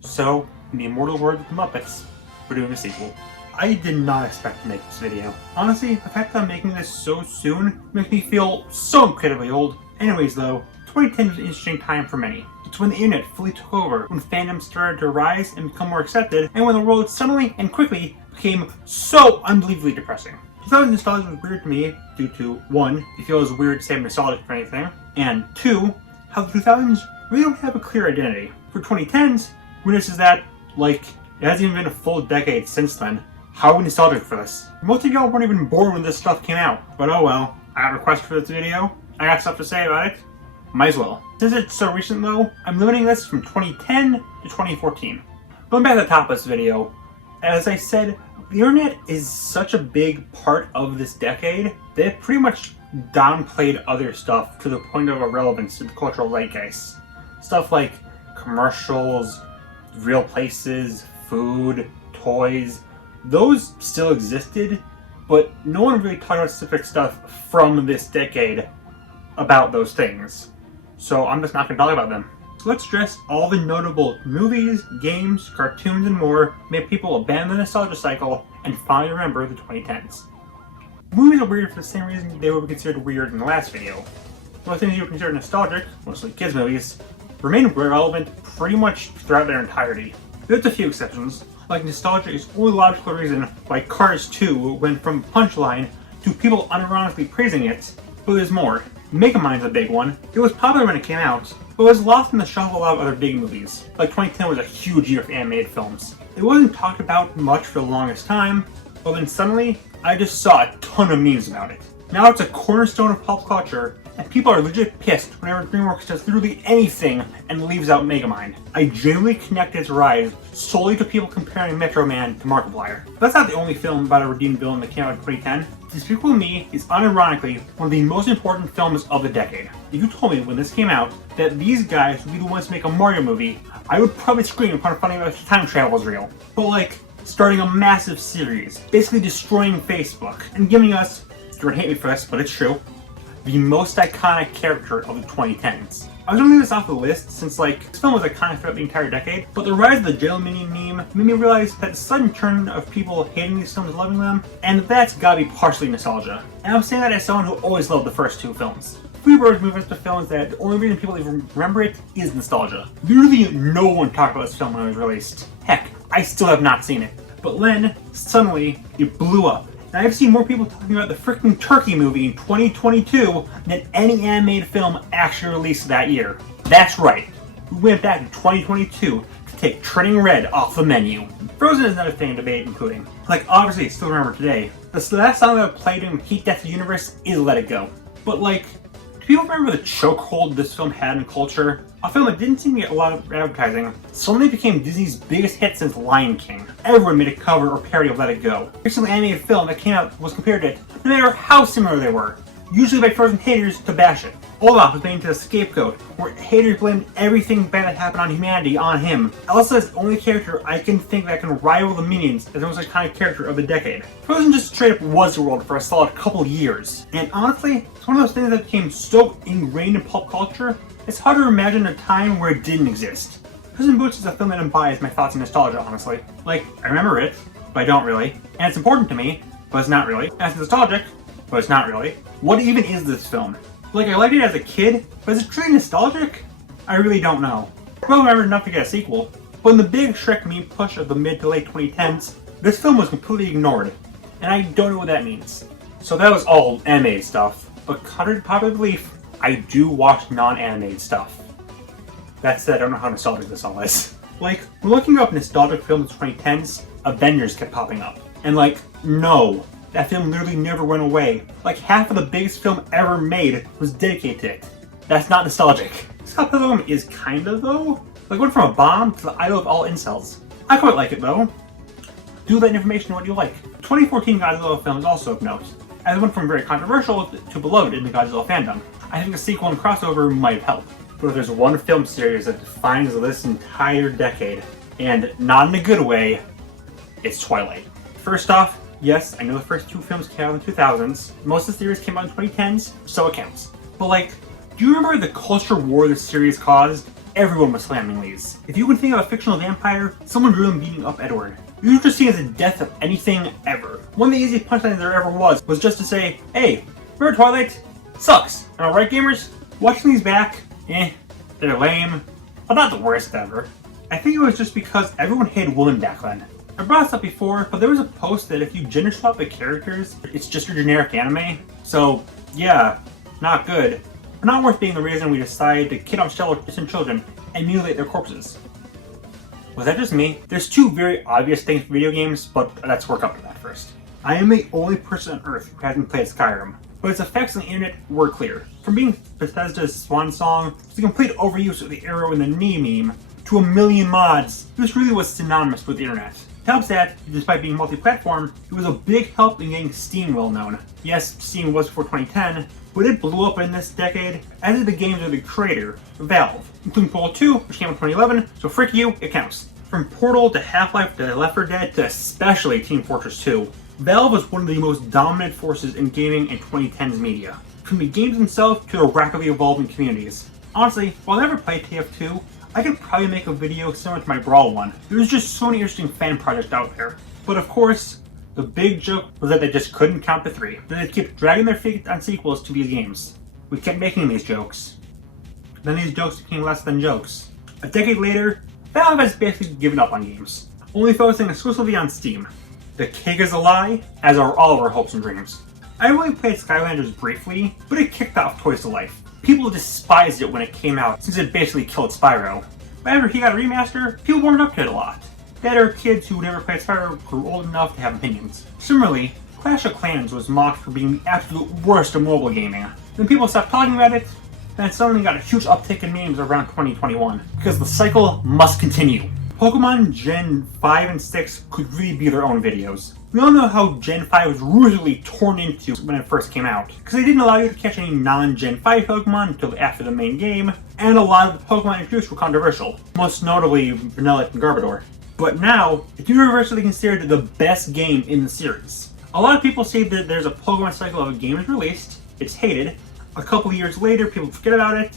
So, in the immortal words of the Muppets, we're doing a sequel. I did not expect to make this video. Honestly, the fact that I'm making this so soon makes me feel so incredibly old. Anyways though, 2010 was an interesting time for many. It's when the internet fully took over, when fandom started to rise and become more accepted, and when the world suddenly and quickly became so unbelievably depressing. 2000 nostalgia was weird to me due to, 1, it feels weird to say I'm nostalgic for anything, and 2, how the 2000s really don't have a clear identity. For 2010s, weirdness is that, like, it hasn't even been a full decade since then. How are we nostalgic for this? Most of y'all weren't even born when this stuff came out, but oh well. I got a request for this video, I got stuff to say about it, might as well. Since it's so recent though, I'm limiting this from 2010 to 2014. Going back to the top of this video, as I said, the internet is such a big part of this decade that it pretty much downplayed other stuff to the point of irrelevance to the cultural zeitgeist. Stuff like commercials, real places, food, toys, those still existed, but no one really talked about specific stuff from this decade about those things. So I'm just not going to talk about them. So let's address all the notable movies, games, cartoons, and more make people abandon the nostalgia cycle and finally remember the 2010s. Movies are weird for the same reason they were considered weird in the last video. Most things you would consider nostalgic, mostly kids movies, remain relevant pretty much throughout their entirety. There's a few exceptions, like nostalgia is the only logical reason why Cars 2 went from punchline to people unironically praising it, but there's more. Megamind's a big one. It was popular when it came out, but was lost in the shuffle of a lot of other big movies. Like 2010 was a huge year for animated films. It wasn't talked about much for the longest time, but then suddenly, I just saw a ton of memes about it. Now it's a cornerstone of pop culture, and people are legit pissed whenever DreamWorks does literally anything and leaves out Megamind. I genuinely connect its rise solely to people comparing Metro Man to Markiplier. That's not the only film about a redeemed villain that came out in 2010. Despicable Me is unironically one of the most important films of the decade. If you told me when this came out that these guys would be the ones to make a Mario movie, I would probably scream upon finding out if time travel is real. But like, starting a massive series, basically destroying Facebook, and giving us, you're gonna hate me for this, but it's true, the most iconic character of the 2010s. I was gonna leave this off the list since like, this film was iconic throughout the entire decade, but the rise of the Jail Minion meme made me realize that the sudden turn of people hating these films and loving them, and that's gotta be partially nostalgia. And I'm saying that as someone who always loved the first two films. Freebird's moved into films that the only reason people even remember it is nostalgia. Literally no one talked about this film when it was released. Heck, I still have not seen it. But then, suddenly, it blew up. And I've seen more people talking about the freaking Turkey movie in 2022 than any animated film actually released that year. That's right, we went back to 2022 to take Turning Red off the menu. Frozen is another thing to debate including. Like, obviously, I still remember today. The last song that I played in Heat Death Universe is Let It Go. But like, do people remember the chokehold this film had in culture? A film that didn't seem to get a lot of advertising suddenly became Disney's biggest hit since Lion King. Everyone made a cover or parody of Let It Go. A recently animated film that came out was compared to it, no matter how similar they were, usually by Frozen haters to bash it. Olaf was made into a scapegoat, where haters blamed everything bad that happened on humanity on him. Elsa is the only character I can think that can rival the Minions as the most iconic character of the decade. Frozen just straight up was the world for a solid couple years, and honestly, it's one of those things that became so ingrained in pop culture, it's hard to imagine a time where it didn't exist. Puss in Boots is a film that embodies my thoughts and nostalgia, honestly. Like, I remember it, but I don't really, and it's important to me, but it's not really, and it's nostalgic, but it's not really. What even is this film? Like, I liked it as a kid, but is it truly nostalgic? I really don't know. I well remember enough to get a sequel, but in the big Shrek meme push of the mid to late 2010s, this film was completely ignored, and I don't know what that means. So that was all animated stuff, but contrary to popular belief, I do watch non-animated stuff. That said, I don't know how nostalgic this all is. Like, when looking up nostalgic films in the 2010s, Avengers kept popping up. And like, no. That film literally never went away. Like, half of the biggest film ever made was dedicated to it. That's not nostalgic. Scott Pilgrim is kinda though. Like, went from a bomb to the idol of all incels. I quite like it though. Do that information what you like. 2014 Godzilla film is also of note, as it went from very controversial to beloved in the Godzilla fandom. I think a sequel and crossover might help. But if there's one film series that defines this entire decade, and not in a good way, it's Twilight. First off, yes, I know the first two films came out in the 2000s. Most of the series came out in 2010s, so it counts. But like, do you remember the culture war this series caused? everyone was slamming these. If you can think of a fictional vampire, someone drew him beating up Edward. You should just see as the death of anything ever. One of the easiest punchlines there ever was just to say, hey, remember Twilight? Sucks. Am I right, gamers? Watching these back, they're lame, but not the worst ever. I think it was just because everyone hated women back then. I brought this up before, but there was a post that if you gender swap the characters, it's just your generic anime. So, yeah, not good. But not worth being the reason we decided to kidnap innocent children and mutilate their corpses. Was that just me? There's two very obvious things for video games, but let's work up to that first. I am the only person on Earth who hasn't played Skyrim, but its effects on the internet were clear. From being Bethesda's swan song, to the complete overuse of the arrow in the knee meme, to a million mods, this really was synonymous with the internet. It helps that, despite being multi-platform, it was a big help in getting Steam well known. Yes, Steam was before 2010, but it blew up in this decade, as did the games of the creator, Valve, including Portal 2, which came out in 2011, so frick you, it counts. From Portal to Half-Life to Left 4 Dead to especially Team Fortress 2, Valve was one of the most dominant forces in gaming and 2010s media. From the games themselves to their rapidly evolving communities. Honestly, while I never played TF2, I could probably make a video similar to my Brawl one. There's just so many interesting fan projects out there. But of course, the big joke was that they just couldn't count to 3. That they kept dragging their feet on sequels to these games. We kept making these jokes. Then these jokes became less than jokes. A decade later, Valve has basically given up on games, only focusing exclusively on Steam. The cake is a lie, as are all of our hopes and dreams. I only played Skylanders briefly, but it kicked off Toys to Life. People despised it when it came out, since it basically killed Spyro. But after he got a remaster, people warmed up to it a lot. That are kids who never played Spyro grew old enough to have opinions. Similarly, Clash of Clans was mocked for being the absolute worst of mobile gaming. Then people stopped talking about it, and it suddenly got a huge uptick in memes around 2021. Because the cycle must continue. Pokemon Gen 5 and 6 could really be their own videos. We all know how Gen 5 was ruthlessly torn into when it first came out, because they didn't allow you to catch any non-Gen 5 Pokemon until after the main game, and a lot of the Pokemon introduced were controversial, most notably Vanillite and Garbodor. But now, it's universally considered the best game in the series. A lot of people say that there's a Pokemon cycle of a game is released, it's hated, a couple of years later people forget about it,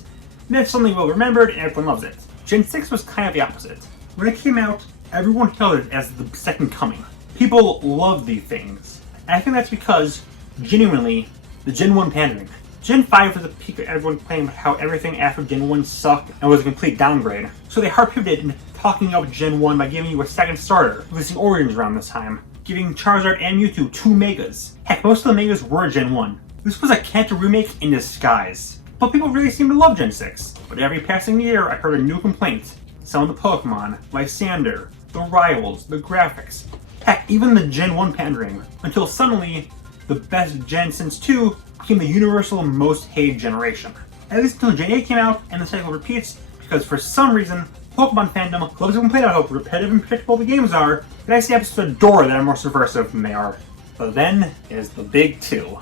and then suddenly well remembered and everyone loves it. Gen 6 was kind of the opposite. When it came out, everyone hailed it as the second coming. People loved these things. And I think that's because, genuinely, the Gen 1 pandering. Gen 5 was the peak of everyone playing about how everything after Gen 1 sucked and was a complete downgrade. So they hard pivoted into talking up Gen 1 by giving you a second starter, releasing Origins around this time, giving Charizard and Mewtwo 2 Megas. Heck, most of the Megas were Gen 1. This was a Kanto remake in disguise. But people really seem to love Gen 6. But every passing year, I heard a new complaint. Some of the Pokemon, Lysander, the rivals, the graphics, heck, even the Gen 1 pandering, until suddenly, the best Gen since 2 became the universal most hated generation. At least until Gen 8 came out, and the cycle repeats, because for some reason, Pokemon fandom loves to complain about how repetitive and predictable the games are, and I see episodes of Dora that are more subversive than they are. But then, there's the big two.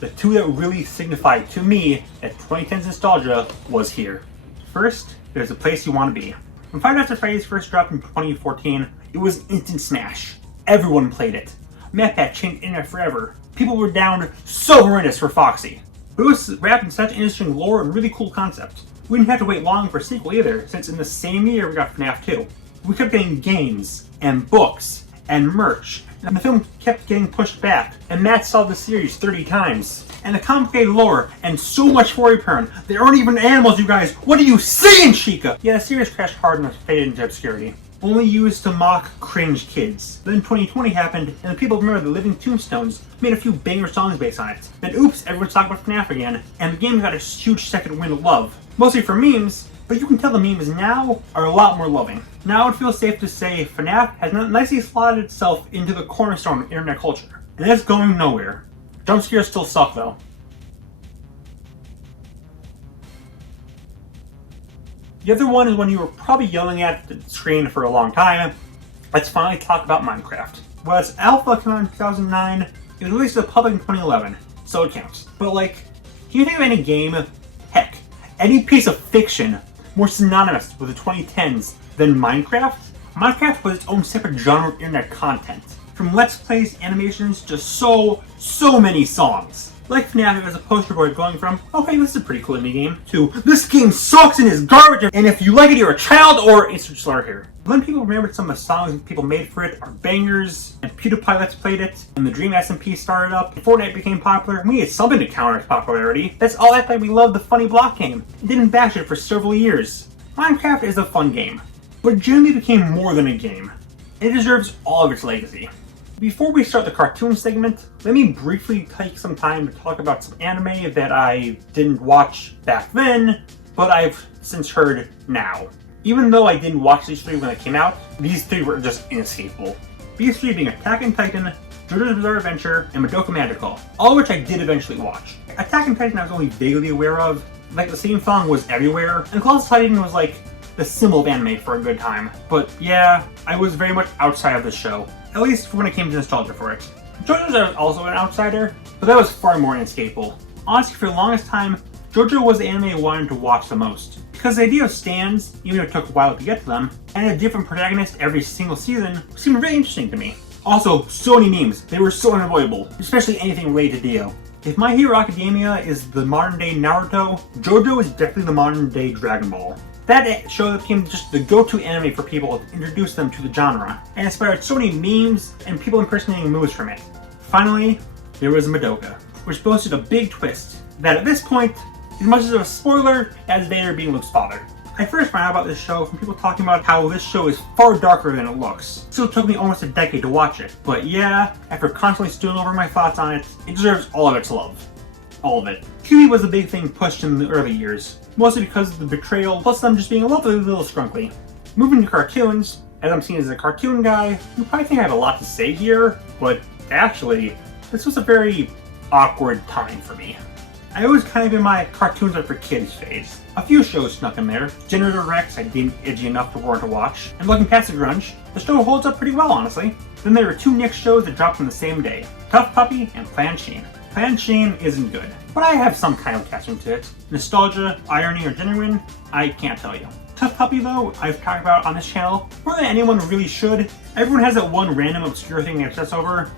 The two that really signified to me that 2010's nostalgia was here. First, there's a place you want to be. When Five Nights at Freddy's first dropped in 2014, it was an instant smash. Everyone played it. Map Pack changed internet forever. People were down so horrendous for Foxy. But it was wrapped in such interesting lore and really cool concept. We didn't have to wait long for a sequel either, since in the same year we got FNAF 2. We kept getting games, and books, and merch, and the film kept getting pushed back, and Matt saw the series 30 times. And the complicated lore, and so much story porn. There aren't even animals, you guys! What are you saying, Chica? Yeah, the series crashed hard and faded into obscurity. Only used to mock cringe kids. Then 2020 happened, and the people remember the Living Tombstones made a few banger songs based on it. Then oops, everyone's talking about FNAF again, and the game got a huge second wind of love. Mostly for memes, but you can tell the memes now are a lot more loving. Now it feels safe to say FNAF has nicely slotted itself into the cornerstone of internet culture. And that's going nowhere. Jump scares still suck though. The other one is when you were probably yelling at the screen for a long time. Let's finally talk about Minecraft. Whereas Alpha came out in 2009, it was released to the public in 2011, so it counts. But like, can you think of any game, heck, any piece of fiction more synonymous with the 2010s than Minecraft? Minecraft was its own separate genre of internet content. From Let's Plays, animations, to so many songs. Like FNAF as a poster boy going from, okay, this is a pretty cool indie game, to, this game sucks and is garbage, and if you like it, you're a child, or insert slur here. Then people remembered some of the songs people made for it are bangers, and PewDiePie Let's played it, and the Dream SMP started up, and Fortnite became popular, and we needed something to counter its popularity. That's all that we loved the funny block game, and didn't bash it for several years. Minecraft is a fun game, but it generally became more than a game. It deserves all of its legacy. Before we start the cartoon segment, let me briefly take some time to talk about some anime that I didn't watch back then, but I've since heard now. Even though I didn't watch these three when they came out, these three were just inescapable. These three being Attack on Titan, JoJo's Bizarre Adventure, and Madoka Magical, all of which I did eventually watch. Attack on Titan I was only vaguely aware of, like the same song was everywhere, and Claws of Titan was like the symbol of anime for a good time. But yeah, I was very much outside of the show, at least when it came to nostalgia for it. JoJo's was also an outsider, but that was far more inescapable. Honestly, for the longest time, JoJo was the anime I wanted to watch the most. Because the idea of stands, even though it took a while to get to them, and a different protagonist every single season, seemed really interesting to me. Also, so many memes, they were so unavoidable, especially anything related to Dio. If My Hero Academia is the modern day Naruto, JoJo is definitely the modern day Dragon Ball. That show became just the go-to anime for people to introduce them to the genre, and inspired so many memes and people impersonating moves from it. Finally, there was Madoka, which boasted a big twist that at this point, as much as a spoiler as Vader being Luke's father. I first found out about this show from people talking about how this show is far darker than it looks. Still took me almost a decade to watch it, but yeah, after constantly stewing over my thoughts on it, it deserves all of its love. All of it. QB was a big thing pushed in the early years, mostly because of the betrayal, plus them just being a lovely little scrunkly. Moving to cartoons, as I'm seen as a cartoon guy, you probably think I have a lot to say here, but actually, this was a very awkward time for me. I was kind of in my cartoons are for kids phase. A few shows snuck in there. Generator Rex I deemed edgy enough to warrant a watch, and looking past the grunge, the show holds up pretty well honestly. Then there were two Nick shows that dropped on the same day, Tough Puppy and Plan Sheen. Plan Sheen isn't good, but I have some kind of attachment to it. Nostalgia, irony, or genuine, I can't tell you. Tough Puppy though, I've talked about on this channel, more than anyone really should. Everyone has that one random obscure thing they obsess over.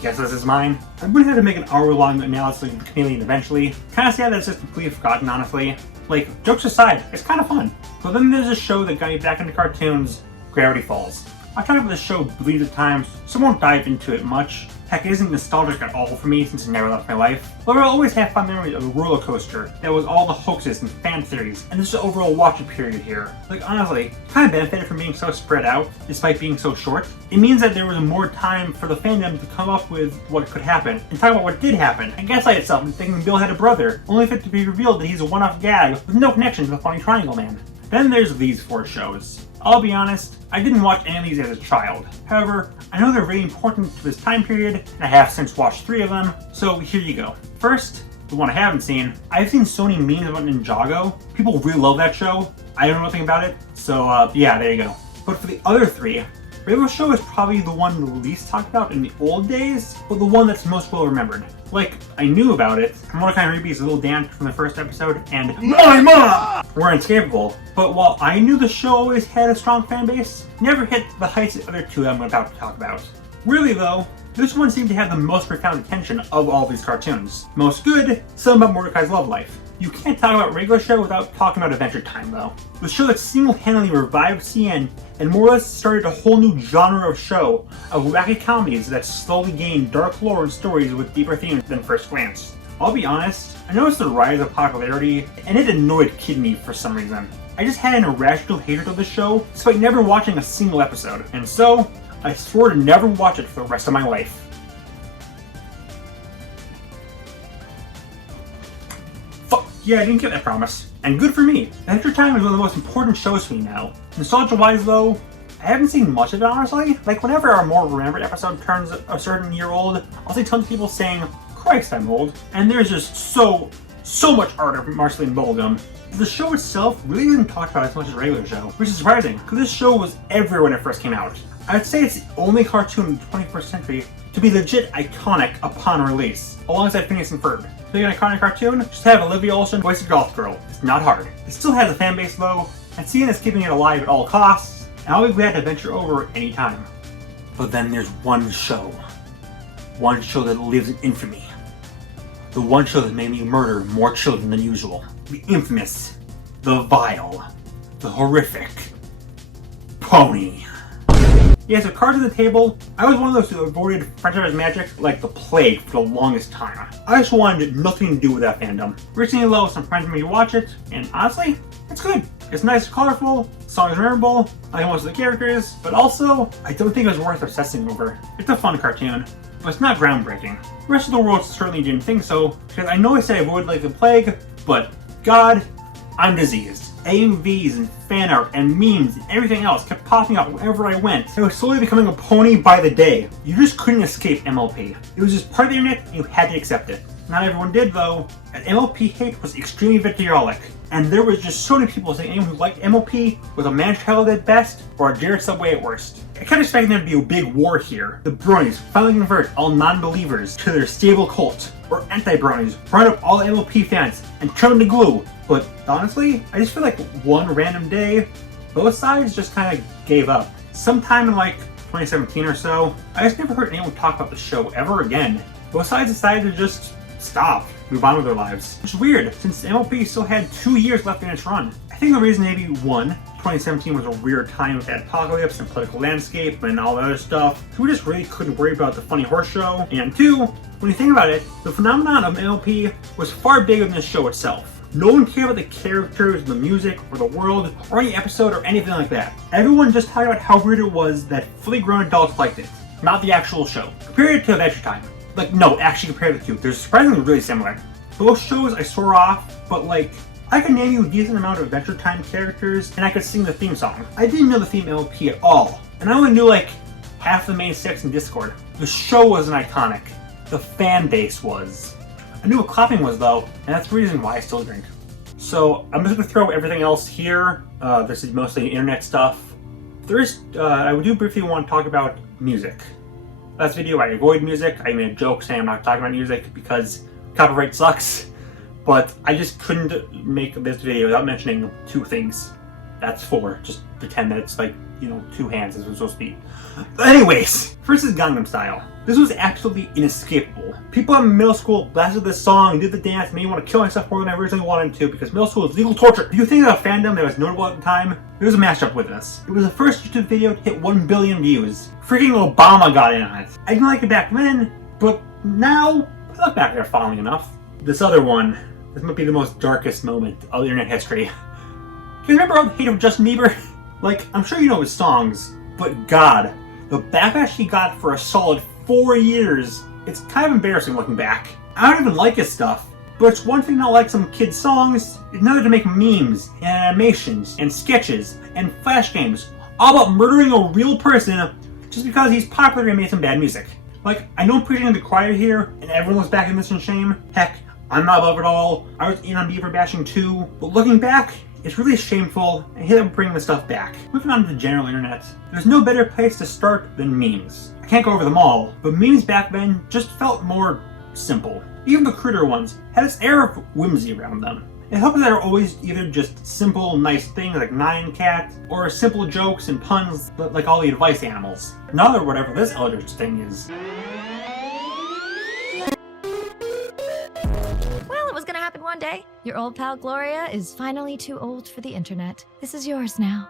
Guess this is mine. I would have to make an hour-long analysis of the chameleon eventually. Kinda sad that it's just completely forgotten, honestly. Like, jokes aside, it's kinda fun. But then there's a show that got me back into cartoons, Gravity Falls. I've talked about this show billions of times, so I won't dive into it much. Heck, it isn't nostalgic at all for me since it never left my life. But I'll always have fond memories of a roller coaster that was all the hoaxes and fan theories, and just the overall watching period here. Like honestly, kind of benefited from being so spread out, despite being so short. It means that there was more time for the fandom to come up with what could happen, and talk about what did happen, and gaslight itself into thinking Bill had a brother, only for it to be revealed that he's a one-off gag with no connection to the Funny Triangle Man. Then there's these four shows. I'll be honest, I didn't watch any of these as a child. However, I know they're really important to this time period, and I have since watched 3 of them, so here you go. First, the one I haven't seen, I've seen so many memes about Ninjago. People really love that show. I don't know nothing about it, so yeah, there you go. But for the other 3, Regular Show is probably the one the least talked about in the old days, but the one that's most well remembered. Like, I knew about it. Mordecai and Ruby's little dance from the first episode, and My Mom were inescapable. But while I knew the show always had a strong fan base, never hit the heights of the other 2 I'm about to talk about. Really though, this one seemed to have the most profound attention of all these cartoons. Most good, some about Mordecai's love life. You can't talk about Regular Show without talking about Adventure Time though. The show that single-handedly revived CN and more or less started a whole new genre of show, of wacky comedies that slowly gained dark lore and stories with deeper themes than first glance. I'll be honest, I noticed the rise of popularity, and it annoyed Kid Me for some reason. I just had an irrational hatred of the show, despite never watching a single episode, and so, I swore to never watch it for the rest of my life. Fuck, yeah, I didn't get that promise. And good for me. Adventure Time is one of the most important shows for me now. Nostalgia-wise though, I haven't seen much of it honestly. Like whenever our more remembered episode turns a certain year old, I'll see tons of people saying, Christ, I'm old. And there's just so much art of Marceline Bubblegum. The show itself really isn't talked about as much as Regular Show, which is surprising, because this show was everywhere when it first came out. I'd say it's the only cartoon in the 21st century to be legit iconic upon release, alongside Phineas and Ferb. To be an iconic cartoon, just have Olivia Olsen voice a golf girl. It's not hard. It still has a fan base though, and CN is keeping it alive at all costs, and I'll be glad to venture over any time. But then there's one show that lives in infamy. The one show that made me murder more children than usual. The infamous, the vile, the horrific Pony. Yeah, so cards on the table. I was one of those who avoided franchise magic like the plague for the longest time. I just wanted nothing to do with that fandom. Recently, some friends made me watch it, and honestly, it's good. It's nice, colorful, songs are memorable, I like most of the characters, but also, I don't think it was worth obsessing over. It's a fun cartoon, but it's not groundbreaking. The rest of the world certainly didn't think so, because I know I said I avoided like the plague, but God, I'm diseased. AMVs and fan art and memes and everything else kept popping up wherever I went. I was slowly becoming a pony by the day. You just couldn't escape MLP. It was just part of the internet and you had to accept it. Not everyone did though, and MLP hate was extremely vitriolic. And there was just so many people saying anyone who liked MLP was a man-child at best or a Jared Subway at worst. I kept expecting there to be a big war here. The bronies finally convert all non-believers to their stable cult, or anti-bronies run up all MLP fans and turn them to glue. But honestly, I just feel like one random day, both sides just kind of gave up. Sometime in like 2017 or so, I just never heard anyone talk about the show ever again. Both sides decided to just stop, move on with their lives. It's weird, since MLP still had 2 years left in its run. I think the reason maybe one, 2017 was a weird time with that apocalypse and political landscape and all that other stuff, so we just really couldn't worry about the funny horse show. And two, when you think about it, the phenomenon of MLP was far bigger than the show itself. No one cared about the characters, the music, or the world, or any episode, or anything like that. Everyone just talked about how weird it was that fully grown adults liked it, not the actual show. Compare it to Adventure Time. Like, no, actually compare the two. They're surprisingly really similar. Both shows I swore off, but like, I could name you a decent amount of Adventure Time characters, and I could sing the theme song. I didn't know the theme MLP at all, and I only knew like half the main six in Discord. The show wasn't iconic. The fan base was. I knew what clapping was though, and that's the reason why I still drink. So I'm just gonna throw everything else here. This is mostly internet stuff. I do briefly want to talk about music. Last video I avoid music. I made a joke saying I'm not talking about music because copyright sucks. But I just couldn't make this video without mentioning two things. That's four. Just pretend that it's like, you know, two hands as it's supposed to be. But anyways, first is Gangnam Style. This was absolutely inescapable. People in middle school blasted this song, did the dance, made me want to kill myself more than I originally wanted to because middle school is legal torture. If you think of a fandom that was notable at the time, there was a mashup with this. It was the first YouTube video to hit 1 billion views. Freaking Obama got in on it. I didn't like it back then, but now, I look back there fondly enough. This other one, this might be the most darkest moment of internet history. Do you remember all the hate of Justin Bieber? Like, I'm sure you know his songs, but God, the backlash he got for a solid 4 years, it's kind of embarrassing looking back. I don't even like his stuff, but it's one thing not like some kid's songs, it's another to make memes, and animations, and sketches, and flash games, all about murdering a real person just because he's popular and made some bad music. Like, I know I'm preaching to the choir here, and everyone looks back at this in shame. Heck, I'm not above it all. I was in on Bieber bashing too, but looking back, it's really shameful, and I hate them bringing the stuff back. Moving on to the general internet, there's no better place to start than memes. I can't go over them all, but memes back then just felt more simple. Even the cruder ones had this air of whimsy around them. It helped that they're always either just simple, nice things like Nine Cat, or simple jokes and puns like all the advice animals. Not or whatever this eldritch thing is. One day, your old pal Gloria is finally too old for the internet. This is yours now.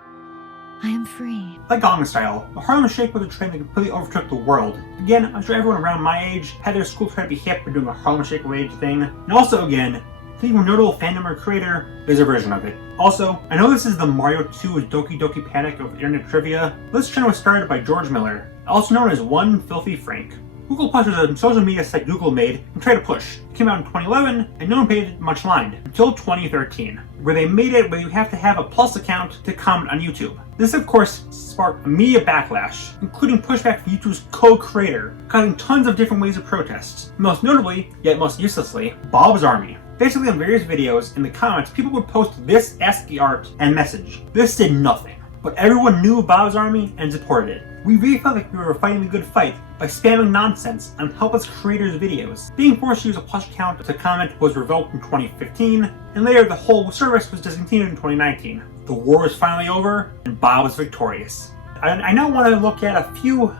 I am free. Like Gangnam Style, the Harlem Shake was a trend that completely overtook the world. Again, I'm sure everyone around my age had their school try to be hip for doing a Harlem Shake related thing. And also again, I think a notable fandom or creator is a version of it. Also, I know this is the Mario 2 Doki Doki Panic of internet trivia. This channel was started by George Miller, also known as One Filthy Frank. Google Plus was a social media site Google made and tried to push. It came out in 2011, and no one paid it much mind, until 2013, where they made it where you have to have a Plus account to comment on YouTube. This of course sparked immediate backlash, including pushback from YouTube's co-creator, causing tons of different ways of protest. Most notably, yet most uselessly, Bob's Army. Basically on various videos, in the comments, people would post this ASCII art and message. This did nothing, but everyone knew Bob's Army and supported it. We really felt like we were fighting a good fight by spamming nonsense on helpless creators' videos. Being forced to use a Plus account to comment was revoked in 2015, and later the whole service was discontinued in 2019. The war was finally over, and Bob was victorious. I now want to look at a few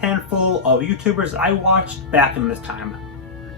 handful of YouTubers I watched back in this time.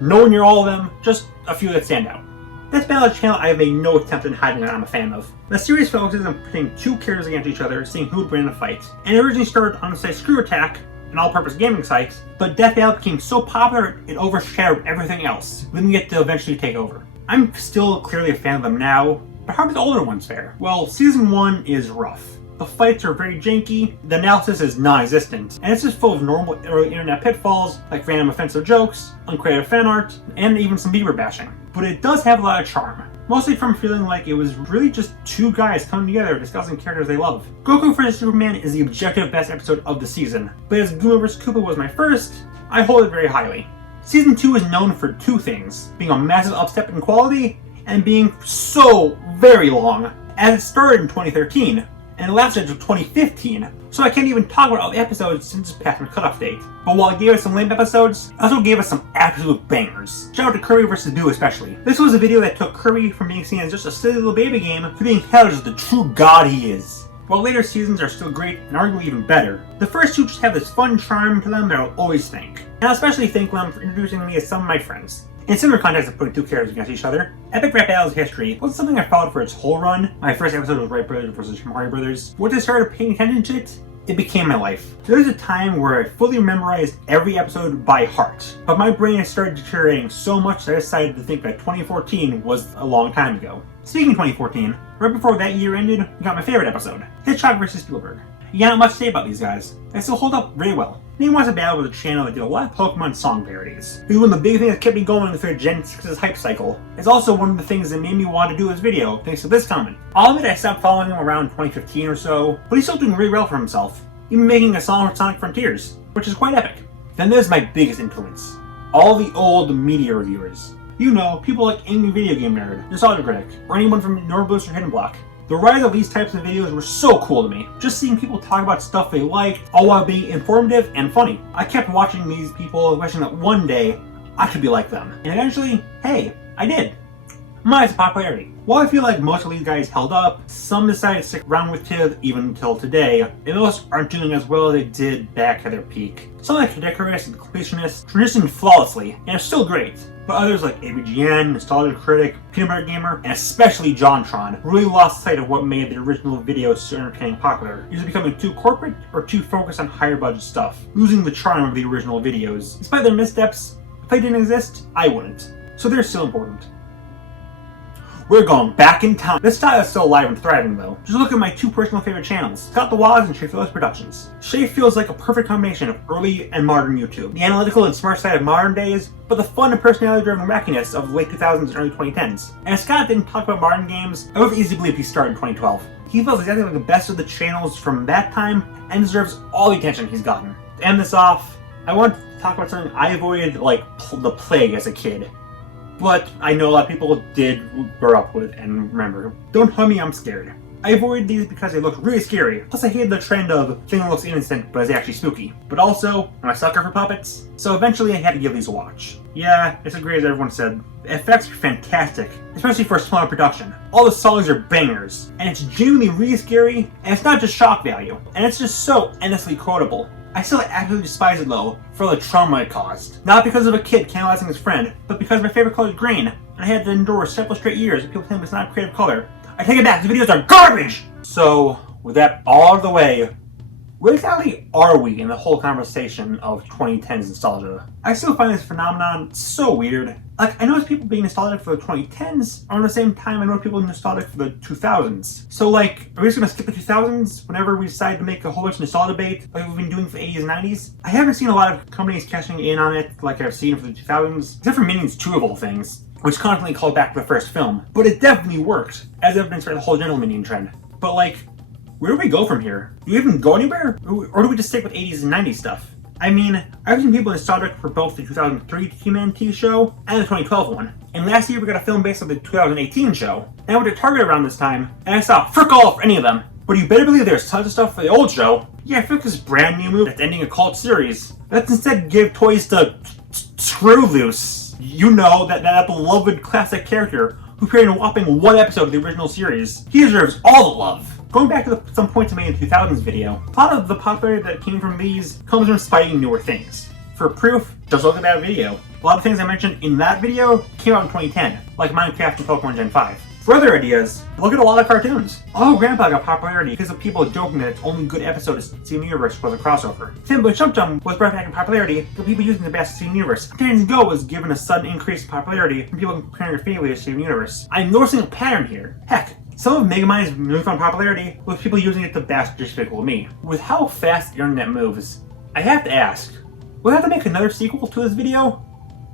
Nowhere near all of them, just a few that stand out. This Battle channel I have made no attempt in hiding that I'm a fan of. The series focuses on pitting two characters against each other, seeing who would win in a fight. And it originally started on the site Screw Attack, an all-purpose gaming site, but Death Battle became so popular it overshadowed everything else, leaving it to eventually take over. I'm still clearly a fan of them now, but how do the older ones fare? Well, Season 1 is rough. The fights are very janky, the analysis is non-existent, and it's just full of normal early internet pitfalls like random offensive jokes, uncreative fan art, and even some Bieber bashing. But it does have a lot of charm, mostly from feeling like it was really just two guys coming together discussing characters they love. Goku vs. Superman is the objective best episode of the season, but as Guma vs. Koopa was my first, I hold it very highly. Season 2 is known for two things, being a massive upstep in quality, and being so very long, as it started in 2013, and it lasted until 2015, so I can't even talk about all the episodes since it's past the cutoff date. But while it gave us some lame episodes, it also gave us some absolute bangers. Shout out to Kirby vs. Boo especially. This was a video that took Kirby from being seen as just a silly little baby game to being hailed as the true god he is. While later seasons are still great and arguably even better, the first two just have this fun charm to them that I'll always thank. And I'll especially thank them for introducing me to some of my friends. In similar context of putting two characters against each other, Epic Rap Battles history wasn't something I followed for its whole run. My first episode was Wright Brothers vs. Mario Brothers. Once I started paying attention to it, it became my life. There was a time where I fully memorized every episode by heart, but my brain had started deteriorating so much that I decided to think that 2014 was a long time ago. Speaking of 2014, right before that year ended, we got my favorite episode, Hitchcock vs. Spielberg. You got not much to say about these guys. They still hold up really well. Name was a battle with a channel that did a lot of Pokemon song parodies. It was one of the big things that kept me going through Gen 6's hype cycle. It's also one of the things that made me want to do this video, thanks to this comment. All of it, I stopped following him around 2015 or so, but he's still doing really well for himself, even making a song with Sonic Frontiers, which is quite epic. Then there's my biggest influence. All the old media reviewers. You know, people like Angry Video Game Nerd, Nostalgia Critic, or anyone from Norblist or Hidden Block. The rise of these types of videos were so cool to me. Just seeing people talk about stuff they liked, all while being informative and funny. I kept watching these people, wishing that one day I could be like them. And eventually, hey, I did. Minus popularity. While I feel like most of these guys held up, some decided to stick around with it even until today, and most aren't doing as well as they did back at their peak. Some like Decorous and Completionist transitioned flawlessly, and are still great. But others like ABGN, Nostalgia Critic, Peanut Butter Gamer, and especially JonTron really lost sight of what made the original videos so entertaining popular, either becoming too corporate or too focused on higher budget stuff, losing the charm of the original videos. Despite their missteps, if they didn't exist, I wouldn't. So they're still important. We're going back in time. This style is still alive and thriving though. Just look at my two personal favorite channels, Scott the Waz and Shay Phillips Productions. Shay feels like a perfect combination of early and modern YouTube. The analytical and smart side of modern days, but the fun and personality-driven wackiness of the late 2000s and early 2010s. And if Scott didn't talk about modern games, I would easily believe he started in 2012. He feels exactly like the best of the channels from that time and deserves all the attention he's gotten. To end this off, I want to talk about something I avoided like the plague as a kid. But I know a lot of people did grow up with and remember. Don't hug me, I'm scared. I avoided these because they looked really scary. Plus I hated the trend of thing that looks innocent but is actually spooky. But also, I'm a sucker for puppets, so eventually I had to give these a watch. Yeah, it's as great as everyone said. The effects are fantastic, especially for a smaller production. All the songs are bangers, and it's genuinely really scary, and it's not just shock value, and it's just so endlessly quotable. I still absolutely despise it though, for the trauma it caused. Not because of a kid cannibalizing his friend, but because my favorite color is green, and I had to endure several straight years of people telling me it's not a creative color. I take it back, the videos are garbage! So, with that all out of the way, where exactly are we in the whole conversation of 2010's nostalgia? I still find this phenomenon so weird. Like, I notice people being nostalgic for the 2010s, or at the same time I know people nostalgic for the 2000s. So like, are we just gonna skip the 2000s whenever we decide to make a whole bunch of nostalgia debate like we've been doing for the 80s and 90s? I haven't seen a lot of companies cashing in on it like I've seen for the 2000s, except for Minions 2 of all things, which constantly called back to the first film. But it definitely worked, as evidenced by the whole general Minion trend. But like, where do we go from here? Do we even go anywhere? Or do we just stick with 80s and 90s stuff? I mean, I've seen people nostalgic for both the 2003 TMNT show and the 2012 one. And last year we got a film based on the 2018 show. And I went to Target around this time, and I saw frick all for any of them. But you better believe there's tons of stuff for the old show. Yeah, frick this brand new movie that's ending a cult series. Let's instead give toys to Screw Loose. You know, that beloved classic character who appeared in a whopping one episode of the original series. He deserves all the love. Going back to some points I made in the 2000s video, a lot of the popularity that came from these comes from spiting newer things. For proof, just look at that video. A lot of things I mentioned in that video came out in 2010, like Minecraft and Pokemon Gen 5. For other ideas, look at a lot of cartoons. Oh, Grandpa got popularity because of people joking that its only good episode of Steven Universe was a crossover. Timbo Chum Chum was brought back in popularity because people using the best Steven Universe. 2010's Go was given a sudden increase in popularity from people comparing their favorite to Steven Universe. I'm noticing a pattern here. Heck, some of Megamind's newfound popularity was people using it to bash Despicable Me. With how fast the internet moves, I have to ask, will I have to make another sequel to this video?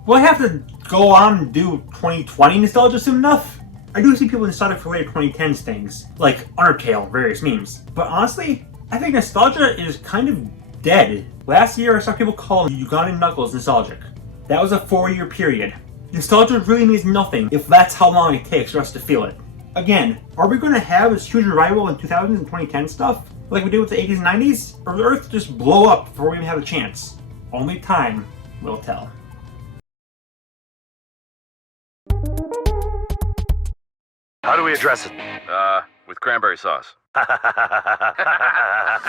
Will I have to go on and do 2020 nostalgia soon enough? I do see people nostalgic for later 2010s things, like Undertale, various memes. But honestly, I think nostalgia is kind of dead. Last year I saw people call Ugandan Knuckles nostalgic. That was a 4-year period. Nostalgia really means nothing if that's how long it takes for us to feel it. Again, are we going to have this huge revival in 2000s and 2010 stuff, like we did with the 80s and 90s? Or will the Earth just blow up before we even have a chance? Only time will tell. How do we address it? With cranberry sauce.